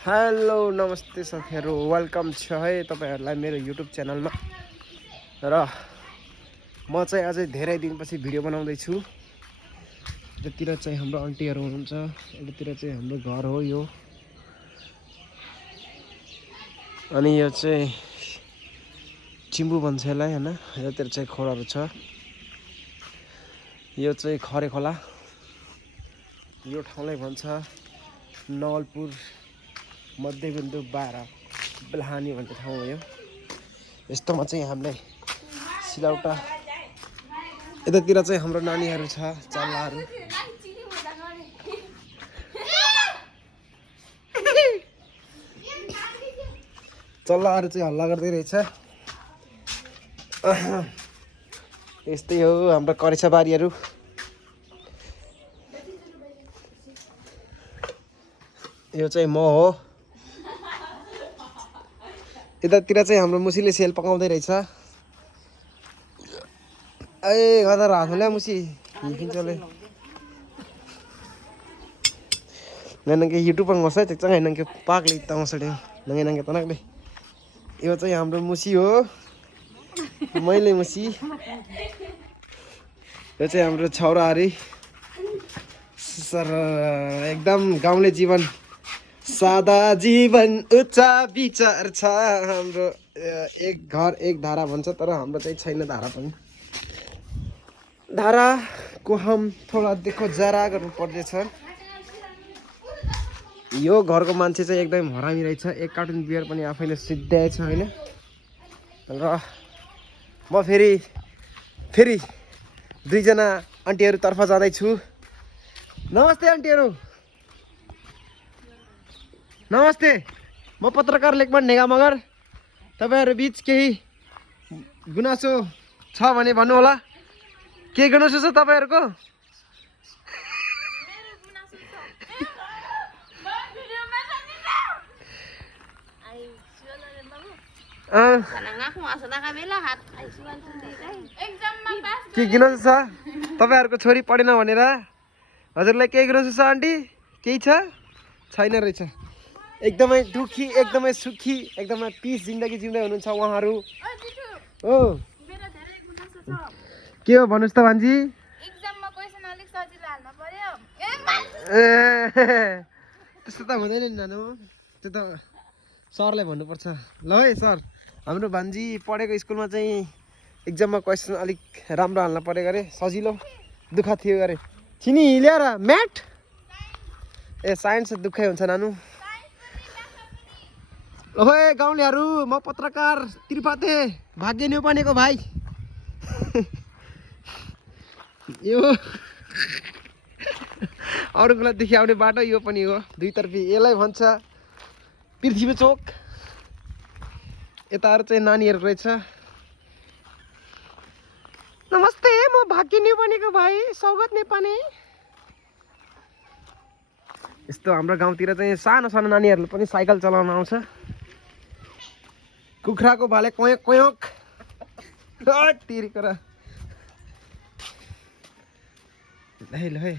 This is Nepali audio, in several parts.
हेलो नमस्ते साथीहरु, वेलकम छ है तपाईहरुलाई मेरो युट्युब च्यानलमा। र म चाहिँ अझै धेरै दिनपछि भिडियो बनाउँदै छु। यतातिर चाहिँ हाम्रो आन्टीहरु हुनुहुन्छ, यतातिर चाहिँ हाम्रो घर हो यो। अनि यो चाहिँ चिम्बु भन्छ यसलाई हैन, यतातिर चाहिँ खोलाहरु छ। यो चाहिँ खरे खोला। यो ठाउँलाई भन्छ नवलपुर मध्यबिन्दु 12 बेलहानी भन्ने ठाउँ हो यो। यस्तोमा चाहिँ हामीलाई सिलौटा, यतातिर चाहिँ हाम्रो नानीहरु छ, चल्लाहरु। चल्लाहरु चाहिँ हल्ला गर्दै रहेछ। यस्तै हो हाम्रो करेसाबारीहरु। यो चाहिँ म हो। यतातिर चाहिँ हाम्रो मुसीले सेल पकाउँदै रहेछ। ए गदा रातले मुसी हिकिन्छले ननके युट्युब पर ngosai चंगा ननके पागले तंगसडे नंगे नंगे तनकले। यो चाहिँ हाम्रो मुसी हो, मैले मुसी। यो चाहिँ हाम्रो छौराहरी सर, एकदम गाउँले जीवन, सादा जीवन उच्च विचार छ हाम्रो। एक घर एक धारा भन्छ, तर हाम्रो चाहिँ छैन धारा पनि। धाराको हम थोडा देखो जरा गर्नु पर्दैछ। यो घरको मान्छे चाहिँ एकदम हरामी रहेछ। एक कार्टुन बियर पनि आफैले सिद्ध्याएछ हैन। र म फेरि दुईजना आन्टीहरु तर्फ जाँदै छु। नमस्ते आन्टीहरु, नमस्ते। म पत्रकार लेखमान नेगा मगर। तपाईहरु बीच केही गुनासो छ भने भन्नु होला। के गुनासो छ तपाईहरुको? के गुनासो छ? तपाईहरुको छोरी पढेन भनेर हजुरलाई के गुनासो छ आन्टी? केही छ? छैन रहेछ। एकदमै दुखी, एकदमै सुखी, एकदमै पीस जिन्दगी जिउँदै हुनुहुन्छ उहाँहरु। हो मेरो धेरै गुनासो छ। के हो भन्नुस् त भान्जी? एक्जाममा क्वेशन अलिक सजिलो हाल्न पर्यो। त्यस्तो त हुँदैन नि नानु, त्यो त सरले भन्नुपर्छ। ल है सर, हाम्रो भान्जी पढेको स्कुलमा चाहिँ एक्जाममा क्वेशन अलिक राम्रो हाल्न पर्यो गरे, सजिलो दुःख थियो गरे। चिनी ल्याएर म्याथ ए साइन्स दुःखै हुन्छ नानु। ओए गाउँलेहरु, म पत्रकार त्रिपाते भाग्य न्यौपानेको भाइ। यो अरूलाई देखि आउने बाटो यो पनि हो, दुईतर्फी। यसलाई भन्छ पृथ्वी चोक। यताहरु चाहिँ नानीहरु रहेछ। नमस्ते, म भाग्य न्यौपानेको भाइ स्वागत नेपाने। यस्तो हाम्रो गाउँतिर चाहिँ सानो सानो नानीहरुले पनि साइकल चलाउन आउँछ। कुखुराको भाले कोयक कोयक तिरिकर। ल है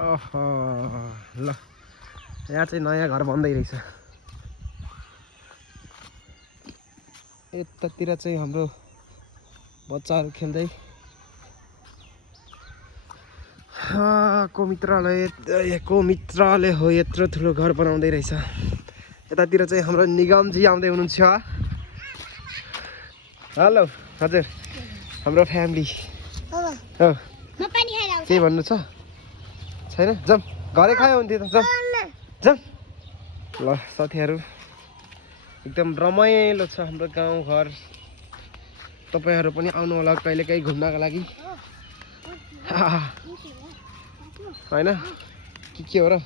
ओहो ल, यहाँ चाहिँ नयाँ घर बन्दै रहेछ। यतातिर चाहिँ हाम्रो बच्चाहरु खेल्दै को मित्रले हो यत्रो ठुलो घर बनाउँदै रहेछ। यतातिर चाहिँ हाम्रो निगमजी आउँदै हुनुहुन्छ। हेलो हजुर, हाम्रो फ्यामिली हो। के भन्नु छ? छैन? जाम घरै खायो हुन्थ्यो त। जाम जाम। ल साथीहरु, एकदम रमाइलो छ हाम्रो गाउँ घर। तपाईहरु पनि आउनु होला कहिलेकाहीँ घुम्नका लागि हैन। के हो र?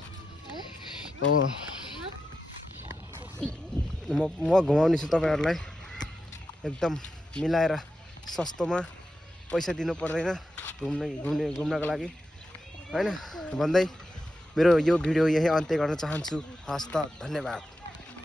म घुमाउने छु तपाईहरुलाई एकदम मिलाएर, सस्तोमा, पैसा दिनु पर्दैन घुम्नको लागि हैन भन्दै मेरो यो भिडियो यही अन्त्य गर्न चाहन्छु। हस्त, धन्यवाद।